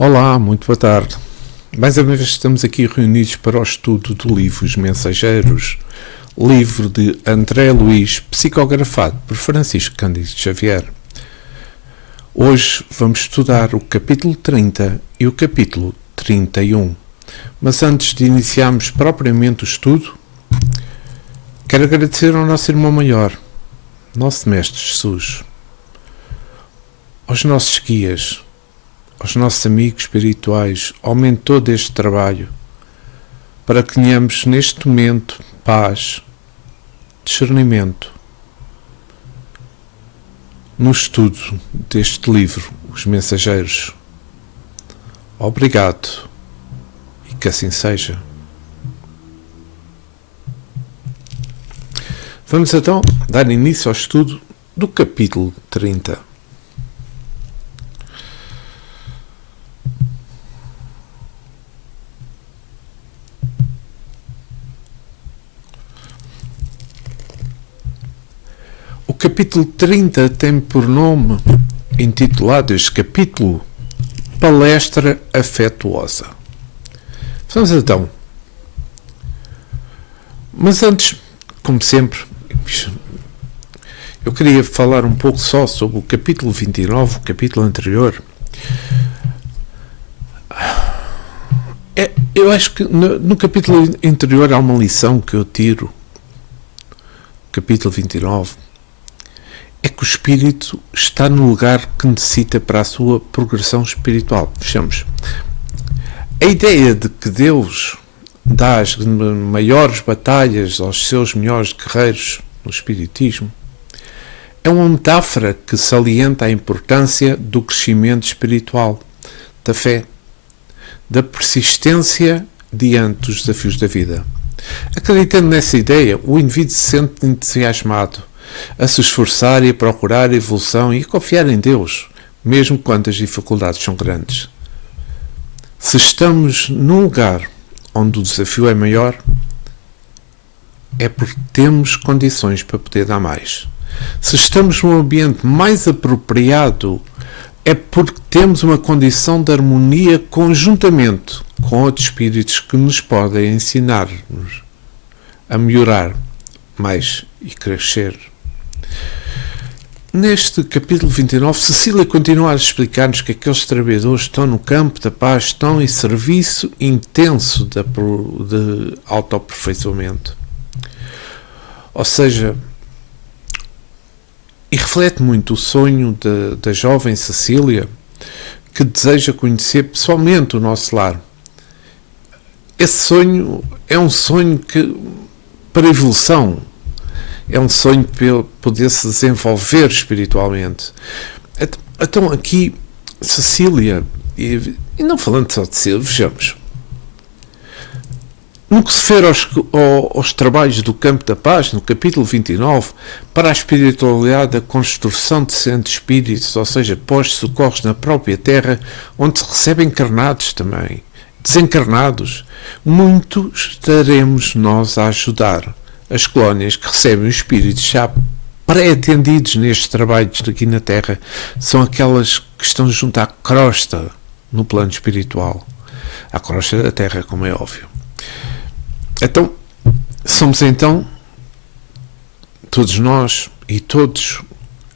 Olá, muito boa tarde. Mais uma vez estamos aqui reunidos para o estudo do livro Os Mensageiros, livro de André Luiz, psicografado por Francisco Cândido Xavier. Hoje vamos estudar o capítulo 30 e o capítulo 31. Mas antes de iniciarmos propriamente o estudo, quero agradecer ao nosso irmão maior, nosso Mestre Jesus, aos nossos guias, aos nossos amigos espirituais, ao mentor deste trabalho, para que tenhamos neste momento paz, discernimento, no estudo deste livro, Os Mensageiros. Obrigado e que assim seja. Vamos então dar início ao estudo do capítulo 30. O capítulo 30 tem por nome, intitulado este capítulo, Palestra Afetuosa. Vamos então. Mas antes, como sempre, eu queria falar um pouco só sobre o capítulo 29, o capítulo anterior. Eu acho que no capítulo anterior há uma lição que eu tiro. Capítulo 29. É que o espírito está no lugar que necessita para a sua progressão espiritual. Vejamos. A ideia de que Deus dá as maiores batalhas aos seus melhores guerreiros no espiritismo é uma metáfora que salienta a importância do crescimento espiritual, da fé, da persistência diante dos desafios da vida. Acreditando nessa ideia, o indivíduo se sente entusiasmado a se esforçar e a procurar a evolução e a confiar em Deus, mesmo quando as dificuldades são grandes. Se estamos num lugar onde o desafio é maior, é porque temos condições para poder dar mais. Se estamos num ambiente mais apropriado, é porque temos uma condição de harmonia conjuntamente com outros espíritos que nos podem ensinar-nos a melhorar mais e crescer. Neste capítulo 29, Cecília continua a explicar-nos que aqueles trabalhadores estão no campo da paz, estão em serviço intenso de autoaperfeiçoamento. Ou seja, e reflete muito o sonho da jovem Cecília, que deseja conhecer pessoalmente o nosso lar. Esse sonho é um sonho para a evolução. É um sonho para poder se desenvolver espiritualmente. Então aqui, Cecília, e não falando só de Cecília, vejamos. No que se refere aos trabalhos do campo da paz, no capítulo 29, para a espiritualidade da construção de centros espíritos, ou seja, pós-socorros na própria terra, onde se recebem encarnados também, desencarnados, muito estaremos nós a ajudar as colónias que recebem os espíritos já pré-atendidos nestes trabalhos aqui na Terra. São aquelas que estão junto à crosta no plano espiritual. À crosta da Terra, como é óbvio. Então, somos todos nós e todos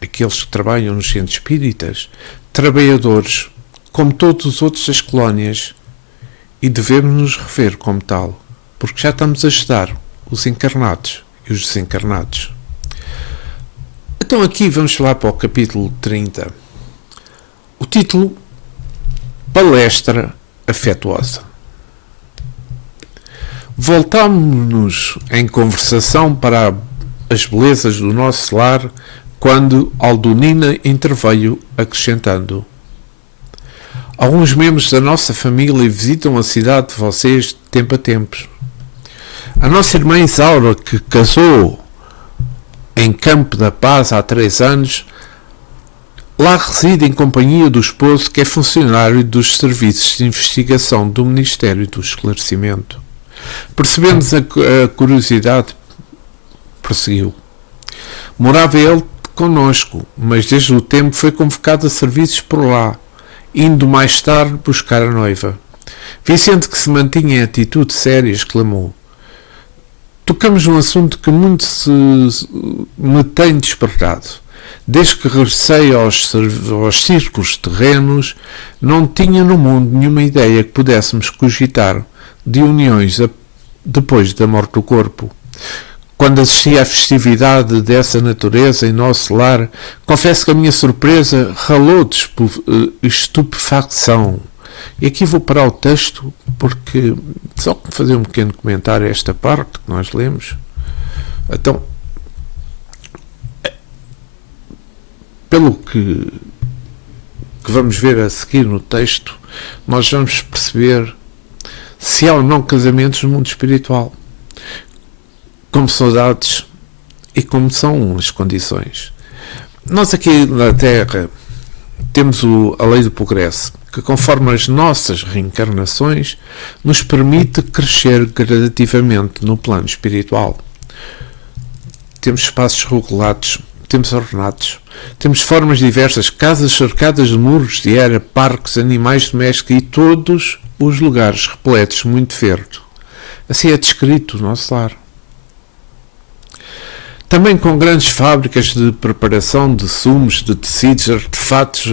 aqueles que trabalham nos centros espíritas, trabalhadores, como todos os outros das colónias, e devemos nos rever como tal, porque já estamos a ajudar os encarnados e os desencarnados. Então aqui vamos falar para o capítulo 30. O título, Palestra Afetuosa. Voltámos-nos em conversação para as belezas do nosso lar quando Aldonina interveio acrescentando: alguns membros da nossa família visitam a cidade de vocês de tempo a tempos. A nossa irmã Isaura, que casou em Campo da Paz há 3 anos, lá reside em companhia do esposo, que é funcionário dos serviços de investigação do Ministério do Esclarecimento. Percebemos a curiosidade, prosseguiu. Morava ele connosco, mas desde o tempo foi convocado a serviços por lá indo mais tarde buscar a noiva. Vicente, que se mantinha em atitude séria, exclamou: tocamos num assunto que muito me tem despertado. Desde que regressei aos círculos terrenos, não tinha no mundo nenhuma ideia que pudéssemos cogitar de uniões depois da morte do corpo. Quando assisti à festividade dessa natureza em nosso lar, confesso que a minha surpresa ralou de estupefacção. E aqui vou parar o texto, porque só fazer um pequeno comentário a esta parte que nós lemos. Então, pelo que vamos ver a seguir no texto, nós vamos perceber se há ou não casamentos no mundo espiritual, como saudades e como são as condições. Nós aqui na Terra temos a lei do progresso, que conforme as nossas reencarnações nos permite crescer gradativamente no plano espiritual. Temos espaços regulados, temos ordenados, temos formas diversas, casas cercadas de muros de era, parques, animais domésticos e todos os lugares repletos de muito verde. Assim é descrito o nosso lar. Também com grandes fábricas de preparação de sumos, de tecidos, artefatos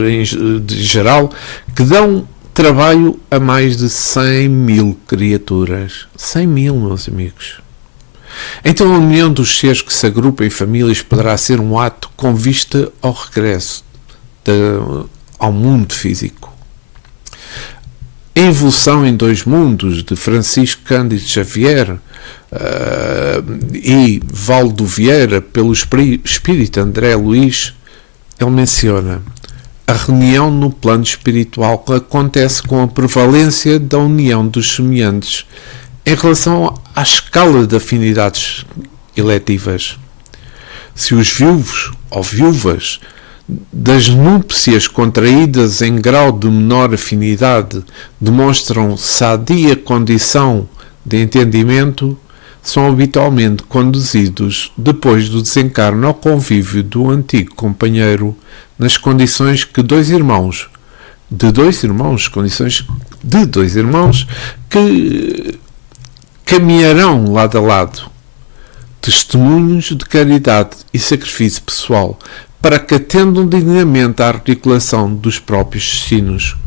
de geral, que dão trabalho a mais de 100.000 criaturas. 100.000, meus amigos. Então a união dos seres que se agrupam em famílias poderá ser um ato com vista ao regresso ao mundo físico. A evolução em dois mundos, de Francisco Cândido Xavier e Valdo Vieira, pelo espírito André Luiz, ele menciona: a reunião no plano espiritual acontece com a prevalência da união dos semelhantes em relação à escala de afinidades eletivas. Se os viúvos ou viúvas das núpcias contraídas em grau de menor afinidade demonstram sadia condição de entendimento, são habitualmente conduzidos depois do desencarno ao convívio do antigo companheiro nas condições que dois irmãos que caminharão lado a lado, testemunhos de caridade e sacrifício pessoal, para que atendam dignamente à articulação dos próprios destinos.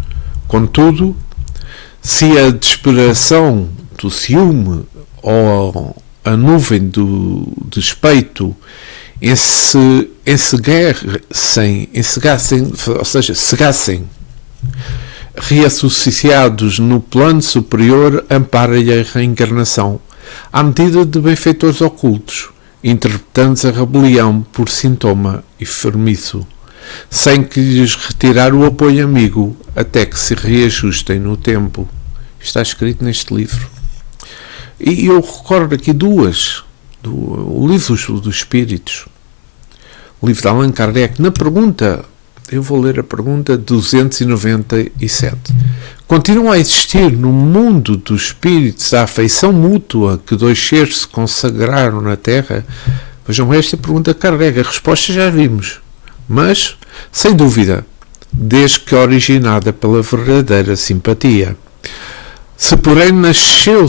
Contudo, se a desesperação do ciúme ou a nuvem do despeito cegassem, reassociados no plano superior, ampara-lhe a reencarnação, à medida de benfeitores ocultos, interpretando a rebelião por sintoma enfermiço, sem que lhes retirar o apoio amigo, até que se reajustem no tempo. Está escrito neste livro. E eu recordo aqui o livro dos Espíritos, o livro de Allan Kardec, na pergunta, eu vou ler a pergunta 297. Continua a existir no mundo dos espíritos a afeição mútua que dois seres se consagraram na Terra? Vejam esta pergunta de Kardec, a resposta já vimos, mas, sem dúvida, desde que originada pela verdadeira simpatia. Se, porém, nasceu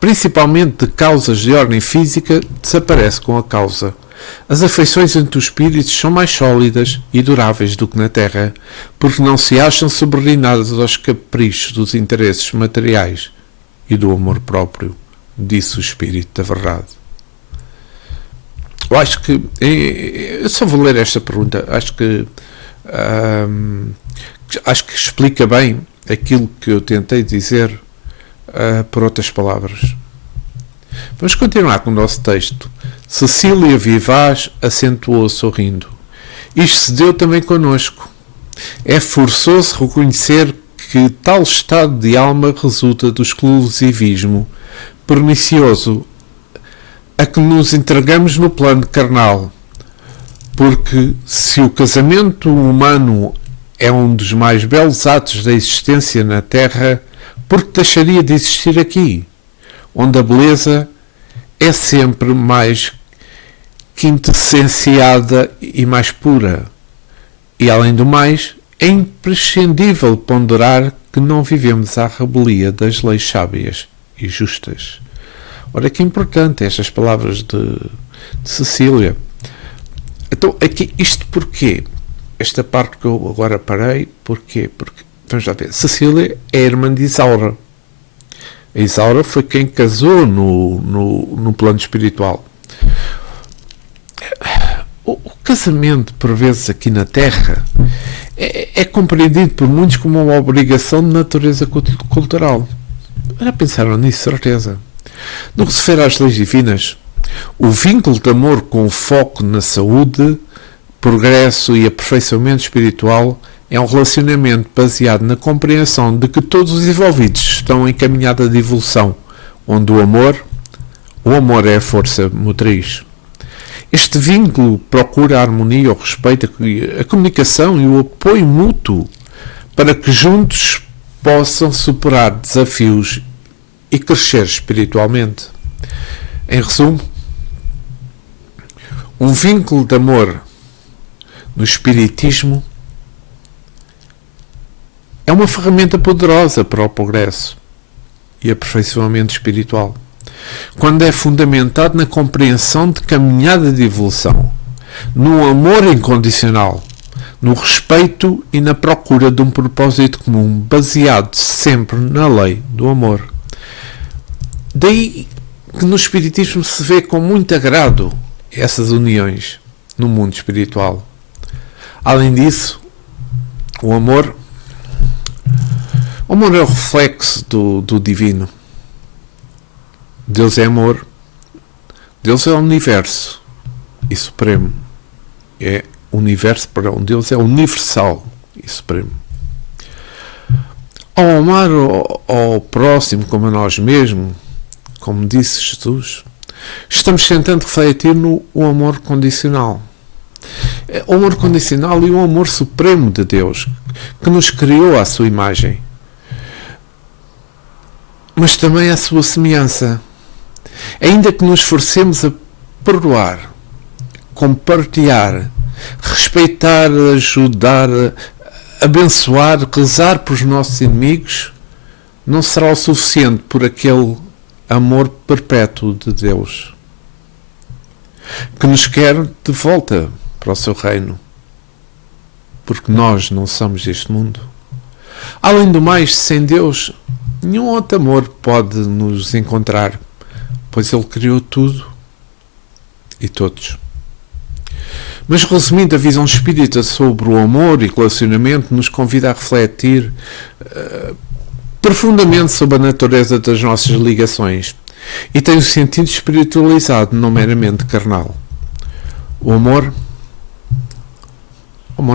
principalmente de causas de ordem física, desaparece com a causa. As afeições entre os espíritos são mais sólidas e duráveis do que na Terra, porque não se acham subordinadas aos caprichos dos interesses materiais e do amor próprio, disse o Espírito da Verdade. Eu acho que, eu só vou ler esta pergunta, acho que explica bem aquilo que eu tentei dizer por outras palavras. Vamos continuar com o nosso texto. Cecília Vivaz acentuou sorrindo. Isto se deu também conosco. É forçoso reconhecer que tal estado de alma resulta do exclusivismo pernicioso a que nos entregamos no plano carnal. Porque se o casamento humano é um dos mais belos atos da existência na Terra, por que deixaria de existir aqui, onde a beleza é sempre mais quintessenciada e mais pura, e além do mais, é imprescindível ponderar que não vivemos à rebelia das leis sábias e justas. Ora, que importante estas palavras de Cecília. Então, aqui, isto porquê? Esta parte que eu agora parei, porquê? Porque, vamos lá ver, Cecília é a irmã de Isaura. A Isaura foi quem casou no plano espiritual. O casamento, por vezes, aqui na Terra, é compreendido por muitos como uma obrigação de natureza cultural. Já pensaram nisso, certeza. No que se refere às leis divinas, o vínculo de amor com foco na saúde, progresso e aperfeiçoamento espiritual é um relacionamento baseado na compreensão de que todos os envolvidos estão em caminhada de evolução, onde o amor é a força motriz. Este vínculo procura a harmonia, o respeito, a comunicação e o apoio mútuo para que juntos possam superar desafios e crescer espiritualmente. Em resumo, um vínculo de amor no Espiritismo é uma ferramenta poderosa para o progresso e aperfeiçoamento espiritual, quando é fundamentado na compreensão de caminhada de evolução, no amor incondicional, no respeito e na procura de um propósito comum, baseado sempre na lei do amor. Daí que no Espiritismo se vê com muito agrado essas uniões no mundo espiritual. Além disso, o amor é o reflexo do divino. Deus é amor, Deus é o universo e supremo. É universo, perdão, Deus é universal e supremo. Ao amar ao próximo como a nós mesmos, como disse Jesus, estamos tentando refletir no amor condicional. O amor condicional e o amor supremo de Deus, que nos criou à sua imagem, mas também à sua semelhança. Ainda que nos esforcemos a perdoar, compartilhar, respeitar, ajudar, abençoar, rezar por os nossos inimigos, não será o suficiente por aquele amor perpétuo de Deus, que nos quer de volta para o seu reino, porque nós não somos deste mundo. Além do mais, sem Deus, nenhum outro amor pode nos encontrar, pois Ele criou tudo e todos. Mas, resumindo, a visão espírita sobre o amor e relacionamento nos convida a refletir profundamente sobre a natureza das nossas ligações e tem um sentido espiritualizado, não meramente carnal. O amor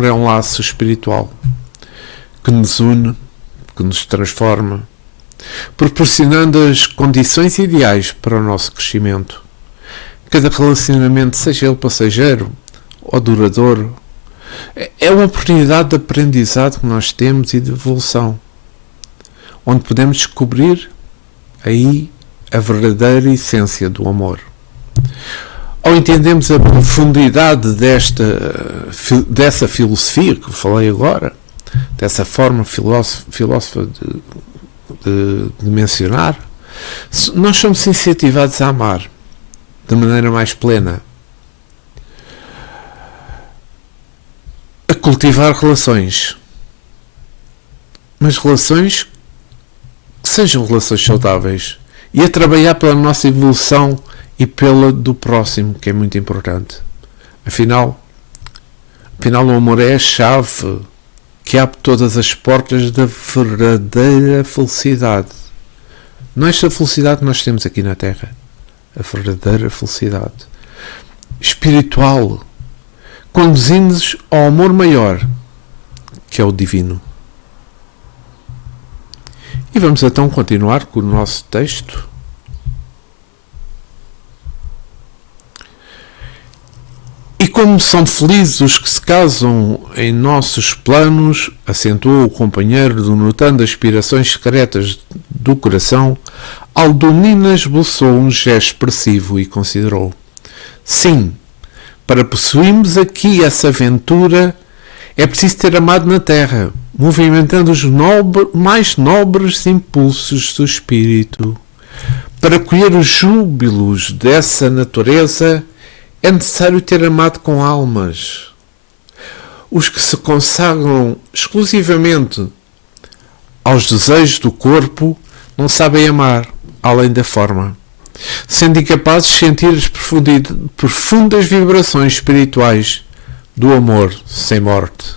é um laço espiritual que nos une, que nos transforma, proporcionando as condições ideais para o nosso crescimento. Cada relacionamento, seja ele passageiro ou duradouro, é uma oportunidade de aprendizado que nós temos e de evolução, onde podemos descobrir aí a verdadeira essência do amor. Ao entendermos a profundidade dessa filosofia que eu falei agora, dessa forma filósofa de mencionar, nós somos incentivados a amar de maneira mais plena, a cultivar relações, mas relações que sejam relações saudáveis, e a trabalhar pela nossa evolução e pela do próximo, que é muito importante. Afinal, o amor é a chave que abre todas as portas da verdadeira felicidade. Não é esta felicidade que nós temos aqui na Terra, a verdadeira felicidade espiritual, conduzindo-nos ao amor maior, que é o divino. E vamos então continuar com o nosso texto. E como são felizes os que se casam em nossos planos, acentuou o companheiro, denotando aspirações secretas do coração, Aldonina esboçou um gesto expressivo e considerou: sim, para possuirmos aqui essa aventura, É preciso ter amado na terra, movimentando os mais nobres impulsos do espírito. Para colher os júbilos dessa natureza, é necessário ter amado com almas. Os que se consagram exclusivamente aos desejos do corpo não sabem amar, além da forma, sendo incapazes de sentir as profundas vibrações espirituais do amor sem morte.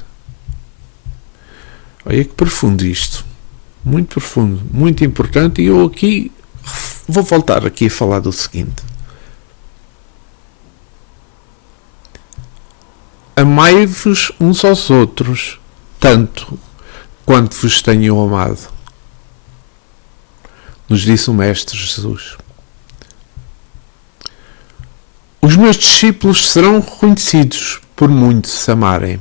Olha que profundo isto. Muito profundo, muito importante. E eu aqui vou voltar aqui a falar do seguinte. Amai-vos uns aos outros, tanto quanto vos tenham amado. Nos disse o Mestre Jesus. Os meus discípulos serão reconhecidos por muitos se amarem.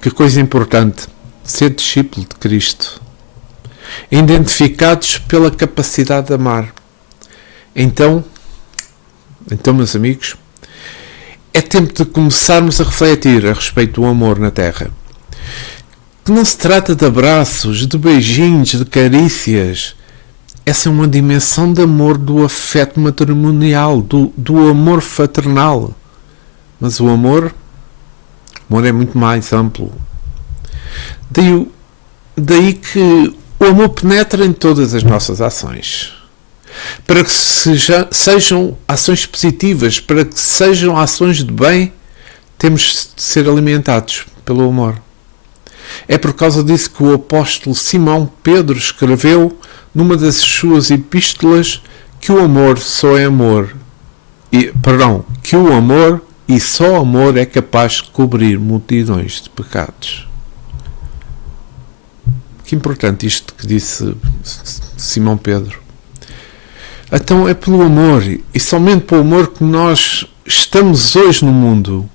Que coisa importante, ser discípulo de Cristo. Identificados pela capacidade de amar. Então, meus amigos, é tempo de começarmos a refletir a respeito do amor na Terra. Que não se trata de abraços, de beijinhos, de carícias. Essa é uma dimensão de amor, do afeto matrimonial, do amor fraternal. Mas o amor é muito mais amplo. Daí que o amor penetra em todas as nossas ações. Para que sejam ações positivas, para que sejam ações de bem, temos de ser alimentados pelo amor. É por causa disso que o apóstolo Simão Pedro escreveu numa das suas epístolas que o amor só é amor. Que o amor e só amor é capaz de cobrir multidões de pecados. Que importante isto que disse Simão Pedro. Então é pelo amor, e somente pelo amor que nós estamos hoje no mundo.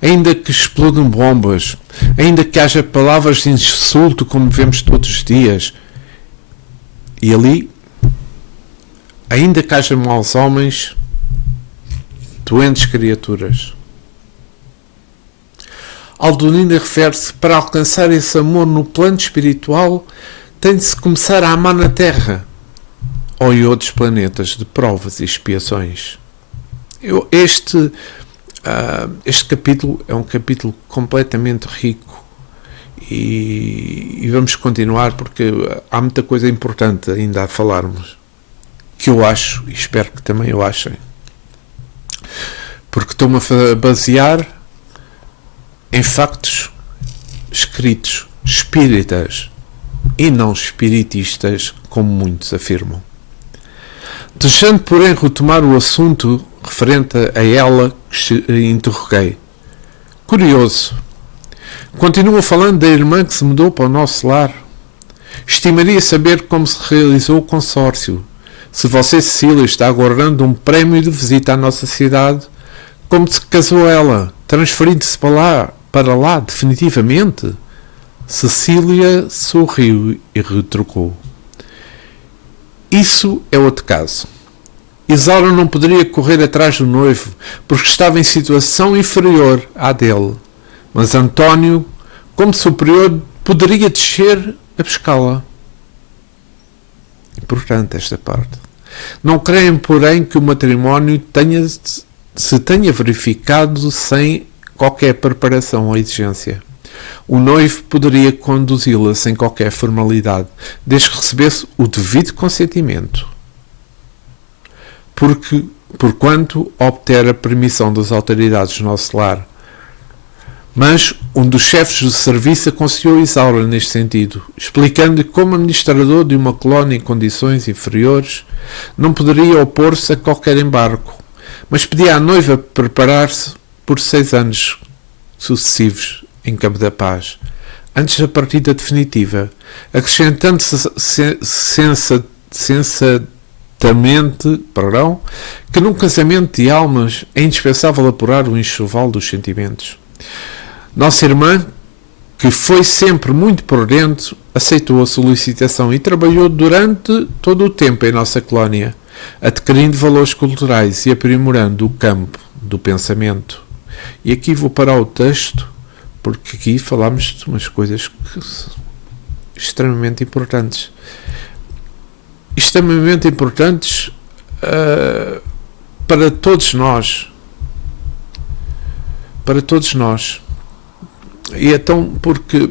Ainda que explodam bombas, ainda que haja palavras de insulto como vemos todos os dias, e ali, ainda que haja maus homens, doentes criaturas. Aldonina refere-se para alcançar esse amor no plano espiritual, tem de se começar a amar na Terra ou em outros planetas de provas e expiações. Este capítulo é um capítulo completamente rico e vamos continuar porque há muita coisa importante ainda a falarmos, que eu acho e espero que também o achem, porque estou-me a basear em factos escritos espíritas e não espiritistas, como muitos afirmam. Deixando, porém, retomar o assunto referente a ela que interroguei. Curioso. Continua falando da irmã que se mudou para o nosso lar. Estimaria saber como se realizou o consórcio. Se você, Cecília, está aguardando um prémio de visita à nossa cidade, como se casou ela, transferindo-se para lá definitivamente? Cecília sorriu e retrucou. Isso é outro caso. Isaura não poderia correr atrás do noivo, porque estava em situação inferior à dele. Mas António, como superior, poderia descer a pescá-la. Importante esta parte. Não creem, porém, que o matrimónio se tenha verificado sem qualquer preparação ou exigência. O noivo poderia conduzi-la sem qualquer formalidade, desde que recebesse o devido consentimento. Porquanto obter a permissão das autoridades do nosso lar. Mas um dos chefes do serviço aconselhou Isaura neste sentido, explicando-lhe como administrador de uma colónia em condições inferiores não poderia opor-se a qualquer embargo, mas pedia à noiva preparar-se por 6 anos sucessivos em Campo da Paz, antes da partida definitiva, acrescentando sensatamente que num casamento de almas é indispensável apurar o enxoval dos sentimentos. Nossa irmã, que foi sempre muito prudente, aceitou a solicitação e trabalhou durante todo o tempo em nossa colónia, adquirindo valores culturais e aprimorando o campo do pensamento E aqui vou parar o texto, porque aqui falamos de umas coisas que são extremamente importantes. Extremamente importantes para todos nós. Para todos nós. E então, porque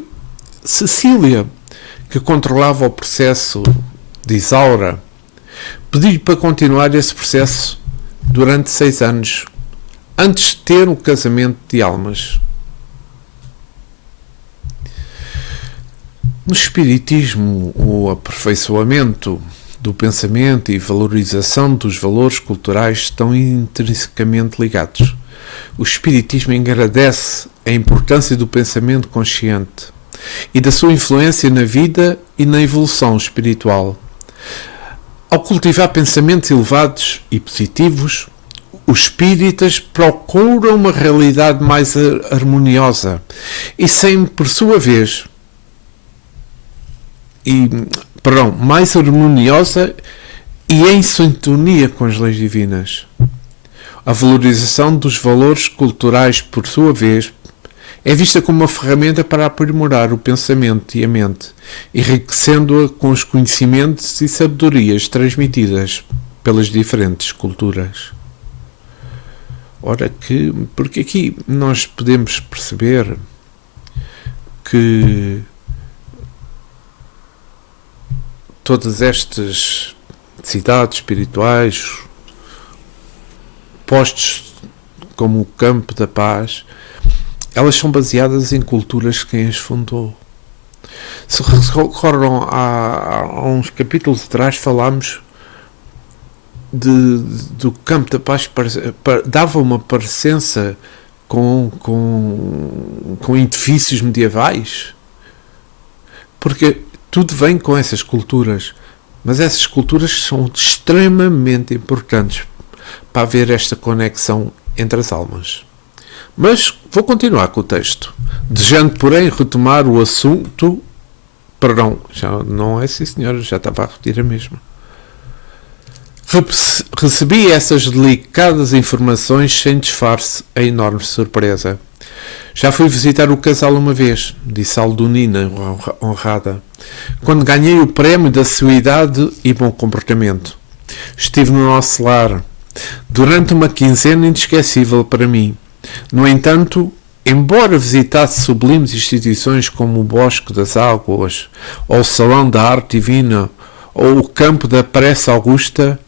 Cecília, que controlava o processo de Isaura, pediu para continuar esse processo durante 6 anos, antes de ter um casamento de almas. No Espiritismo, o aperfeiçoamento do pensamento e valorização dos valores culturais estão intrinsecamente ligados. O Espiritismo agradece a importância do pensamento consciente e da sua influência na vida e na evolução espiritual. Ao cultivar pensamentos elevados e positivos, os espíritas procuram uma realidade mais harmoniosa e sem, por sua vez, mais harmoniosa e em sintonia com as leis divinas. A valorização dos valores culturais, por sua vez, é vista como uma ferramenta para aprimorar o pensamento e a mente, enriquecendo-a com os conhecimentos e sabedorias transmitidas pelas diferentes culturas. Ora que, porque aqui nós podemos perceber que todas estas cidades espirituais, postos como o campo da paz, elas são baseadas em culturas quem as fundou. Se recordam, há uns capítulos atrás falámos do campo da paz, dava uma parecença com edifícios medievais, porque tudo vem com essas culturas, mas essas culturas são extremamente importantes para haver esta conexão entre as almas. Mas vou continuar com o texto, desejando, porém, retomar o assunto. Perdão, já não é sim, senhora, já estava a repetir a mesma. Recebi essas delicadas informações sem disfarce, a enorme surpresa. Já fui visitar o casal uma vez, disse Aldonina, honrada, quando ganhei o prémio da sua idade e bom comportamento. Estive no nosso lar durante uma quinzena inesquecível para mim. No entanto, embora visitasse sublimes instituições como o Bosque das Águas, ou o Salão da Arte Divina, ou o Campo da Prece Augusta,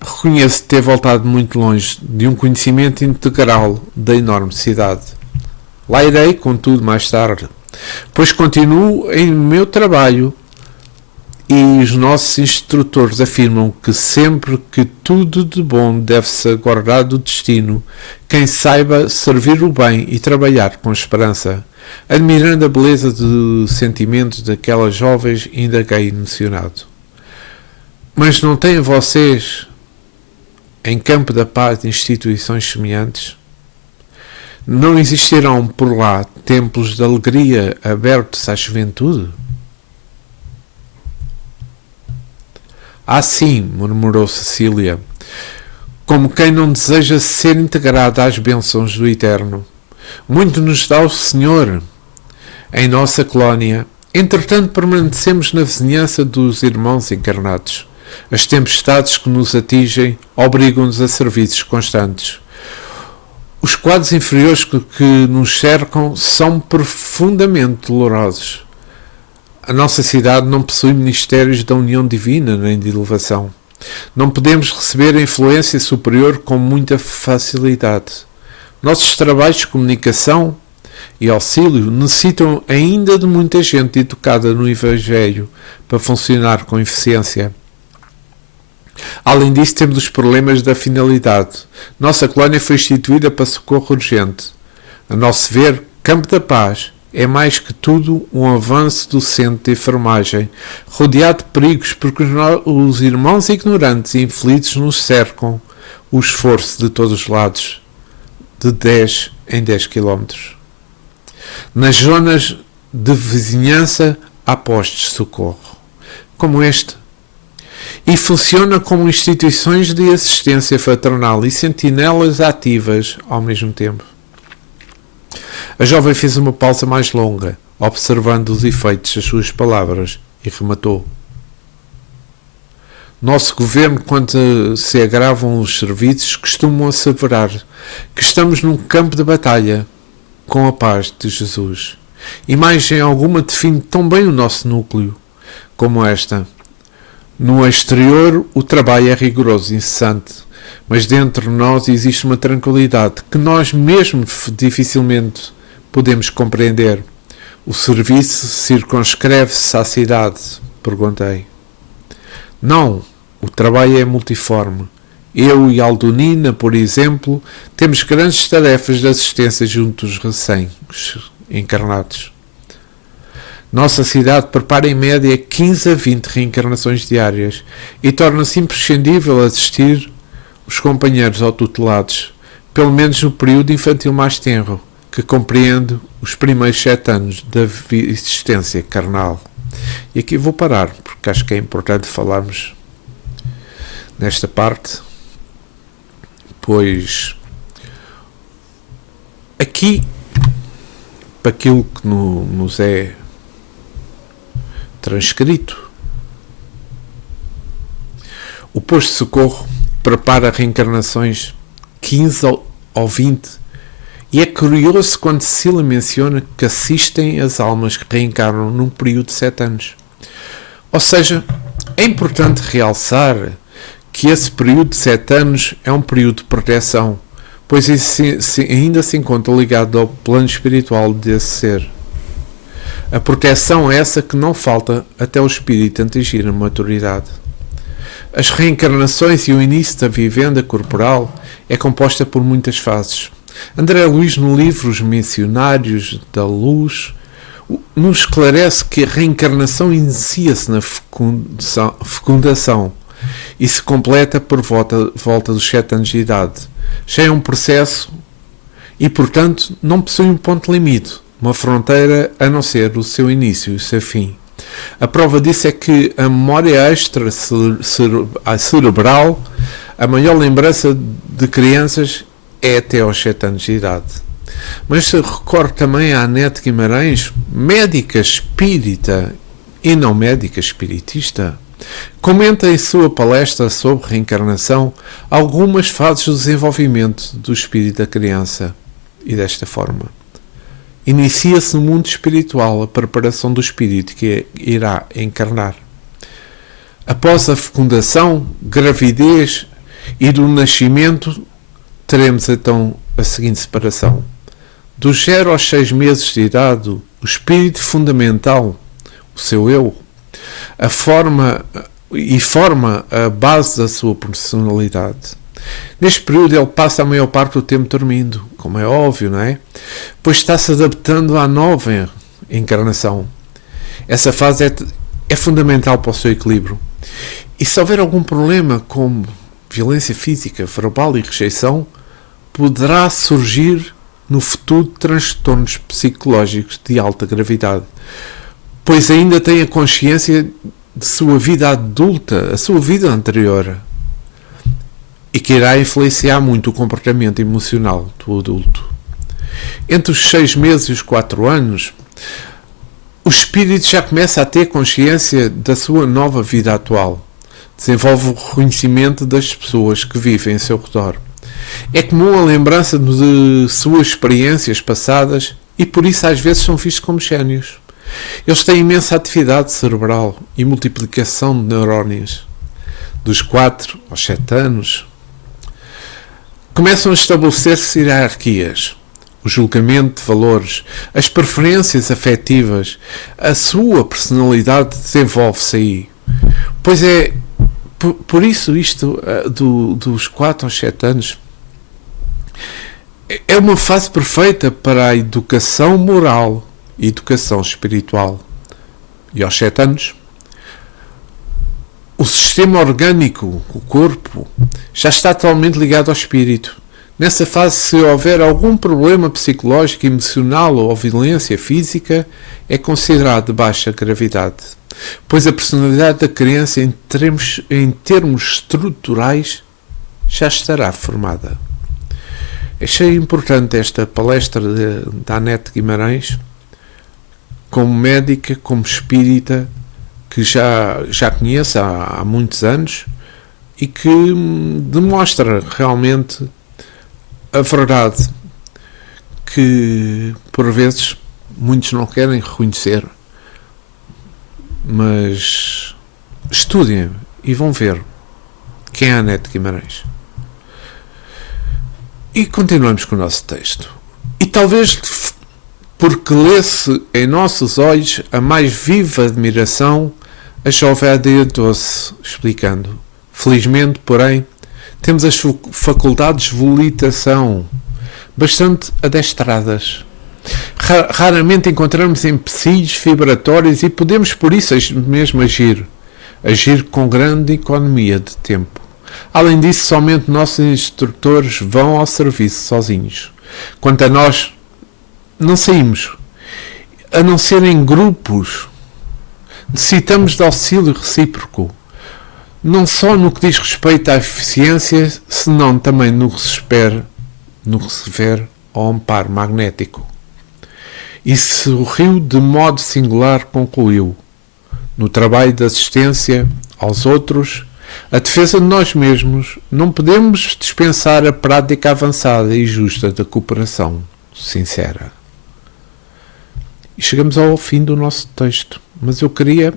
reconheço ter voltado muito longe de um conhecimento integral da enorme cidade. Lá irei, contudo, mais tarde, pois continuo em meu trabalho e os nossos instrutores afirmam que sempre que tudo de bom deve-se aguardar do destino, quem saiba servir o bem e trabalhar com esperança. Admirando a beleza de sentimentos daquelas jovens, indaguei emocionado. Mas não têm vocês, em Campo da Paz, instituições semelhantes? Não existirão por lá templos de alegria abertos à juventude? Ah, sim, murmurou Cecília, como quem não deseja ser integrada às bênçãos do Eterno. Muito nos dá o Senhor em nossa colónia. Entretanto, permanecemos na vizinhança dos irmãos encarnados. As tempestades que nos atingem obrigam-nos a serviços constantes. Os quadros inferiores que nos cercam são profundamente dolorosos. A nossa cidade não possui ministérios da união divina nem de elevação. Não podemos receber a influência superior com muita facilidade. Nossos trabalhos de comunicação e auxílio necessitam ainda de muita gente educada no Evangelho para funcionar com eficiência. Além disso, temos os problemas da finalidade. Nossa colónia foi instituída para socorro urgente. A nosso ver, Campo da Paz é mais que tudo um avanço do centro de enfermagem, rodeado de perigos porque os irmãos ignorantes e infelizes nos cercam o esforço de todos os lados, de 10 em 10 quilómetros. Nas zonas de vizinhança há postos de socorro, como este, e funciona como instituições de assistência fraternal e sentinelas ativas ao mesmo tempo. A jovem fez uma pausa mais longa, observando os efeitos das suas palavras, e rematou. Nosso governo, quando se agravam os serviços, costuma asseverar que estamos num campo de batalha com a paz de Jesus. Imagem alguma define tão bem o nosso núcleo como esta. No exterior, o trabalho é rigoroso e incessante, mas dentro de nós existe uma tranquilidade que nós mesmos dificilmente podemos compreender. O serviço circunscreve-se à cidade? Perguntei. Não, o trabalho é multiforme. Eu e Aldonina, por exemplo, temos grandes tarefas de assistência junto aos recém-encarnados. Nossa cidade prepara em média 15 a 20 reencarnações diárias e torna-se imprescindível assistir os companheiros ou tutelados, pelo menos no período infantil mais tenro, que compreende os primeiros 7 anos da existência carnal. E aqui vou parar, porque acho que é importante falarmos nesta parte, pois aqui, para aquilo que nos é transcrito, o posto de socorro prepara reencarnações 15 ou 20, e é curioso quando Cecília menciona que assistem as almas que reencarnam num período de 7 anos. Ou seja, é importante realçar que esse período de 7 anos é um período de proteção, pois ainda se encontra ligado ao plano espiritual desse ser. A proteção é essa que não falta até o espírito atingir a maturidade. As reencarnações e o início da vivenda corporal é composta por muitas fases. André Luiz, no livro Os Missionários da Luz, nos esclarece que a reencarnação inicia-se na fecundação e se completa por volta dos 7 anos de idade. Já é um processo e, portanto, não possui um ponto limite, uma fronteira a não ser o seu início e o seu fim. A prova disso é que a memória extracerebral, a maior lembrança de crianças, é até aos 7 anos de idade. Mas se recorre também a Anete Guimarães, médica espírita e não médica espiritista, comenta em sua palestra sobre reencarnação algumas fases do desenvolvimento do espírito da criança. E desta forma, inicia-se no mundo espiritual a preparação do espírito que irá encarnar. Após a fecundação, gravidez e do nascimento, teremos então a seguinte separação. Dos 0 aos 6 meses de idade, o espírito fundamental, o seu eu, forma a base da sua personalidade. Neste período ele passa a maior parte do tempo dormindo, como é óbvio, não é? Pois está-se adaptando à nova encarnação. Essa fase é fundamental para o seu equilíbrio. E se houver algum problema, como violência física, verbal e rejeição, poderá surgir no futuro transtornos psicológicos de alta gravidade, pois ainda tem a consciência de sua vida adulta, a sua vida anterior, e que irá influenciar muito o comportamento emocional do adulto. Entre os 6 meses e os 4 anos, o espírito já começa a ter consciência da sua nova vida atual. Desenvolve o reconhecimento das pessoas que vivem em seu redor. É comum a lembrança de suas experiências passadas e por isso às vezes são vistos como génios. Eles têm imensa atividade cerebral e multiplicação de neurónios. Dos 4 aos 7 anos, começam a estabelecer-se hierarquias, o julgamento de valores, as preferências afetivas, a sua personalidade desenvolve-se aí. Pois é, por isso isto dos 4 aos 7 anos é uma fase perfeita para a educação moral e educação espiritual. E aos 7 anos, o sistema orgânico, o corpo, já está totalmente ligado ao espírito. Nessa fase, se houver algum problema psicológico, emocional ou violência física, é considerado de baixa gravidade, pois a personalidade da criança, em termos estruturais, já estará formada. Achei importante esta palestra da Anete Guimarães, como médica, como espírita, que já conheço há muitos anos e que demonstra realmente a verdade que, por vezes, muitos não querem reconhecer, mas estudem e vão ver quem é a Anete Guimarães. E continuamos com o nosso texto. E talvez porque lê-se em nossos olhos a mais viva admiração, a jovem adiantou-se, explicando. Felizmente, porém, temos as faculdades de volitação bastante adestradas. Raramente encontramos empecilhos vibratórios e podemos, por isso mesmo, agir com grande economia de tempo. Além disso, somente nossos instrutores vão ao serviço sozinhos. Quanto a nós, não saímos, a não ser em grupos. Necessitamos de auxílio recíproco, não só no que diz respeito à eficiência, senão também no receber ao amparo magnético. E sorriu de modo singular, concluiu. No trabalho de assistência aos outros, a defesa de nós mesmos, não podemos dispensar a prática avançada e justa da cooperação sincera. E chegamos ao fim do nosso texto, mas eu queria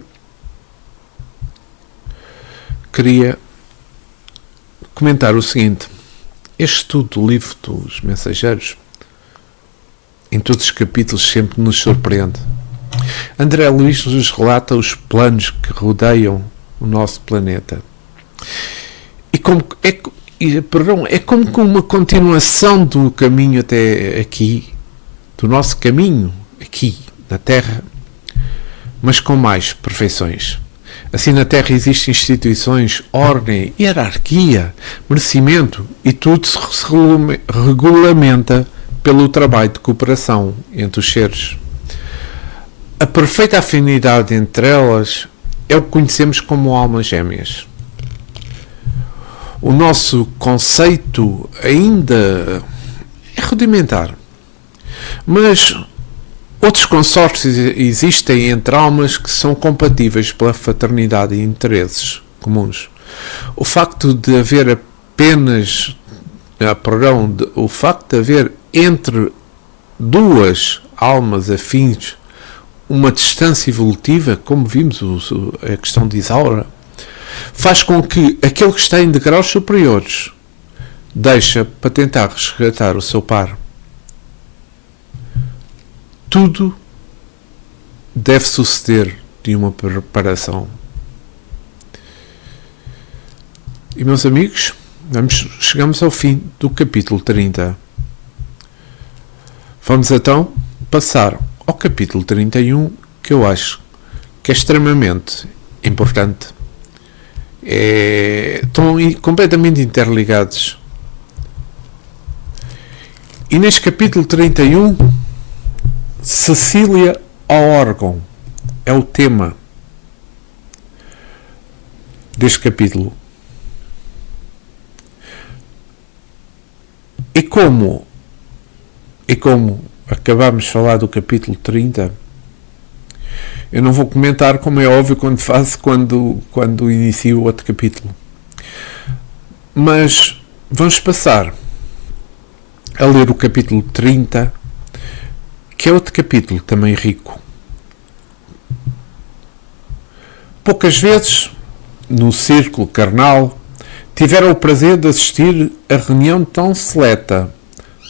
comentar o seguinte. Este estudo do livro dos Mensageiros, em todos os capítulos, sempre nos surpreende. André Luís nos relata os planos que rodeiam o nosso planeta. É como que uma continuação do caminho até aqui, do nosso caminho aqui na Terra, mas com mais perfeições. Assim, na Terra existem instituições, ordem, hierarquia, merecimento, e tudo se regulamenta pelo trabalho de cooperação entre os seres. A perfeita afinidade entre elas é o que conhecemos como almas gêmeas. O nosso conceito ainda é rudimentar, mas outros consórcios existem entre almas que são compatíveis pela fraternidade e interesses comuns. O facto de haver entre duas almas afins uma distância evolutiva, como vimos a questão de Isaura, faz com que aquele que está em degraus superiores deixa para tentar resgatar o seu par. Tudo deve suceder de uma preparação. E, meus amigos, chegamos ao fim do capítulo 30. Vamos então passar ao capítulo 31, que eu acho que é extremamente importante. Estão completamente interligados. E neste capítulo 31, Cecília ao órgão é o tema deste capítulo. E como acabamos de falar do capítulo 30, eu não vou comentar, como é óbvio, quando inicio outro capítulo. Mas vamos passar a ler o capítulo 30, que é outro capítulo também rico. Poucas vezes, no círculo carnal, tiveram o prazer de assistir a reunião tão seleta.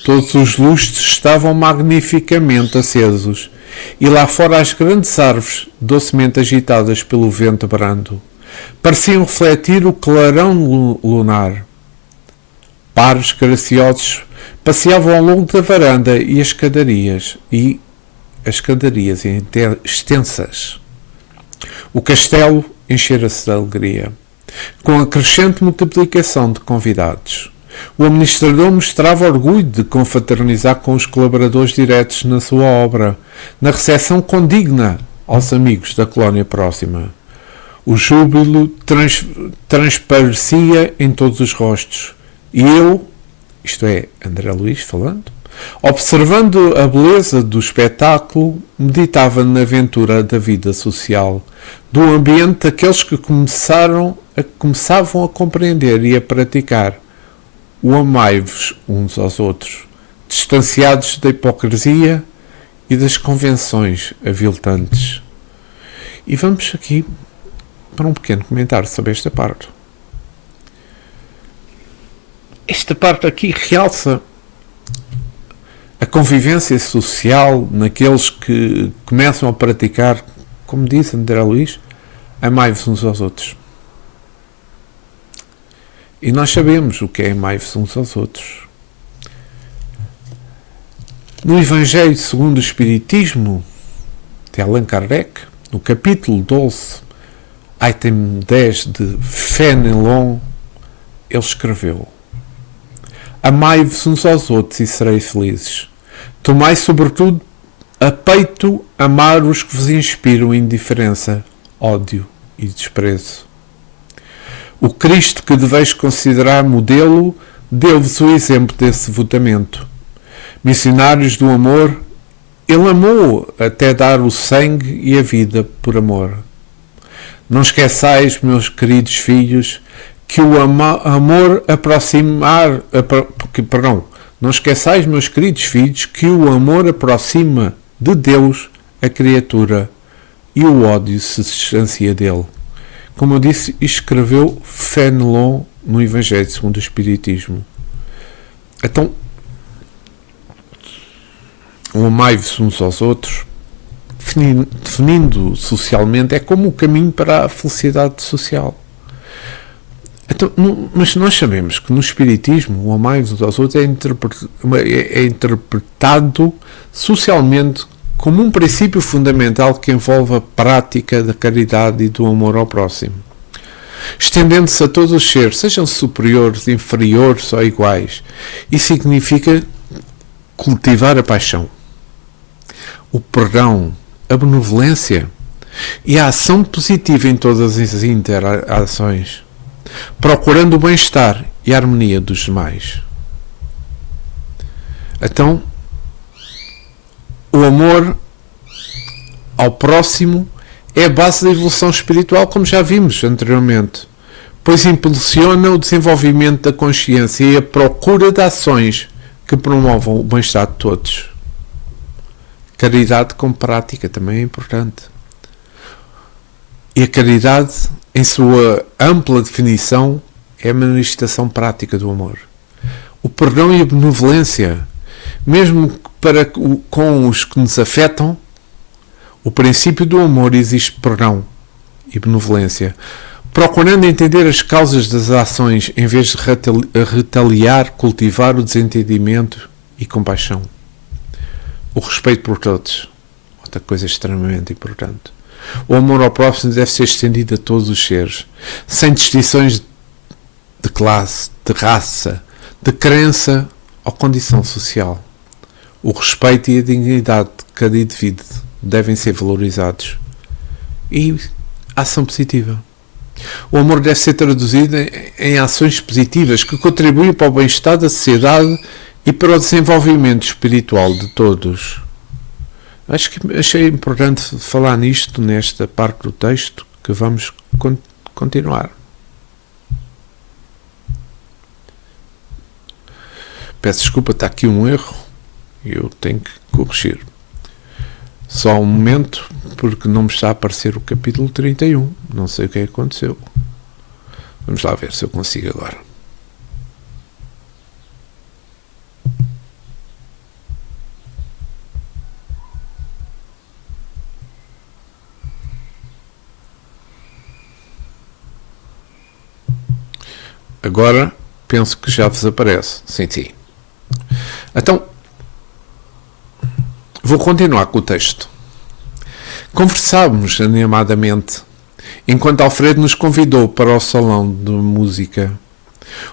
Todos os lustres estavam magnificamente acesos, e lá fora as grandes árvores, docemente agitadas pelo vento brando, pareciam refletir o clarão lunar. Pares graciosos passeavam ao longo da varanda e as escadarias extensas. O castelo enchera-se de alegria, com a crescente multiplicação de convidados. O administrador mostrava orgulho de confraternizar com os colaboradores diretos na sua obra, na recepção condigna aos amigos da colónia próxima. O júbilo transparecia em todos os rostos, e eu, isto é, André Luís falando, observando a beleza do espetáculo, meditava na aventura da vida social, do ambiente daqueles que começavam a compreender e a praticar o amai-vos uns aos outros, distanciados da hipocrisia e das convenções aviltantes. E vamos aqui para um pequeno comentário sobre esta parte. Esta parte aqui realça a convivência social naqueles que começam a praticar, como disse André Luís, amai-vos uns aos outros. E nós sabemos o que é amai-vos uns aos outros. No Evangelho segundo o Espiritismo, de Allan Kardec, no capítulo 12, item 10 de Fénelon, ele escreveu: amai-vos uns aos outros e sereis felizes. Tomai sobretudo a peito amar os que vos inspiram indiferença, ódio e desprezo. O Cristo que deveis considerar modelo deu-vos o exemplo desse devotamento. Missionários do amor, ele amou até dar o sangue e a vida por amor. Não esqueçais, meus queridos filhos, que o amor não esqueçais, meus queridos filhos, que o amor aproxima de Deus a criatura e o ódio se distancia dele. Como eu disse, escreveu Fénelon no Evangelho segundo o Espiritismo. Então, o amai-vos uns aos outros, definindo socialmente, é como o caminho para a felicidade social. Então, mas nós sabemos que no Espiritismo o amai-vos uns aos outros é interpretado socialmente como um princípio fundamental que envolve a prática da caridade e do amor ao próximo, estendendo-se a todos os seres, sejam superiores, inferiores ou iguais, e significa cultivar a paixão, o perdão, a benevolência e a ação positiva em todas as interações, procurando o bem-estar e a harmonia dos demais. Então, o amor ao próximo é a base da evolução espiritual, como já vimos anteriormente, pois impulsiona o desenvolvimento da consciência e a procura de ações que promovam o bem-estar de todos. Caridade com prática também é importante. E a caridade, em sua ampla definição, é a manifestação prática do amor. O perdão e a benevolência, mesmo com os que nos afetam, o princípio do amor existe perdão e benevolência, procurando entender as causas das ações em vez de retaliar, cultivar o desentendimento e compaixão. O respeito por todos, outra coisa extremamente importante. O amor ao próximo deve ser estendido a todos os seres, sem distinções de classe, de raça, de crença ou condição social. O respeito e a dignidade de cada indivíduo devem ser valorizados. E a ação positiva. O amor deve ser traduzido em ações positivas que contribuem para o bem-estar da sociedade e para o desenvolvimento espiritual de todos. Achei importante falar nisto, nesta parte do texto, que vamos continuar. Peço desculpa, está aqui um erro e eu tenho que corrigir. Só um momento, porque não me está a aparecer o capítulo 31. Não sei o que aconteceu. Vamos lá ver se eu consigo agora. Agora penso que já vos aparece. Sim. Então, vou continuar com o texto. Conversávamos animadamente, enquanto Alfredo nos convidou para o salão de música.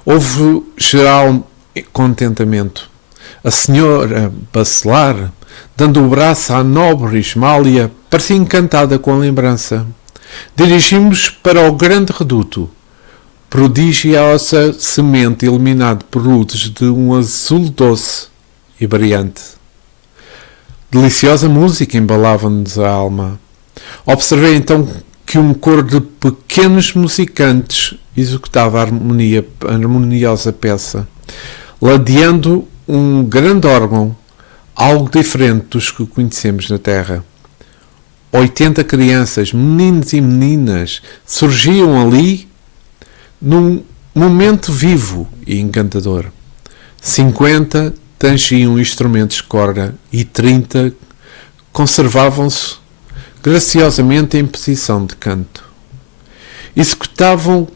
Houve geral contentamento. A senhora Bacelar, dando o braço à nobre Ismália, parecia encantada com a lembrança. Dirigimos para o grande reduto, prodigiosa semente iluminado por luzes de um azul doce e brilhante. Deliciosa música embalava-nos a alma. Observei então que um coro de pequenos musicantes executava a harmoniosa peça, ladeando um grande órgão, algo diferente dos que conhecemos na Terra. 80 crianças, meninos e meninas, surgiam ali num momento vivo e encantador. 50 tangiam instrumentos de corda e 30 conservavam-se graciosamente em posição de canto. Executavam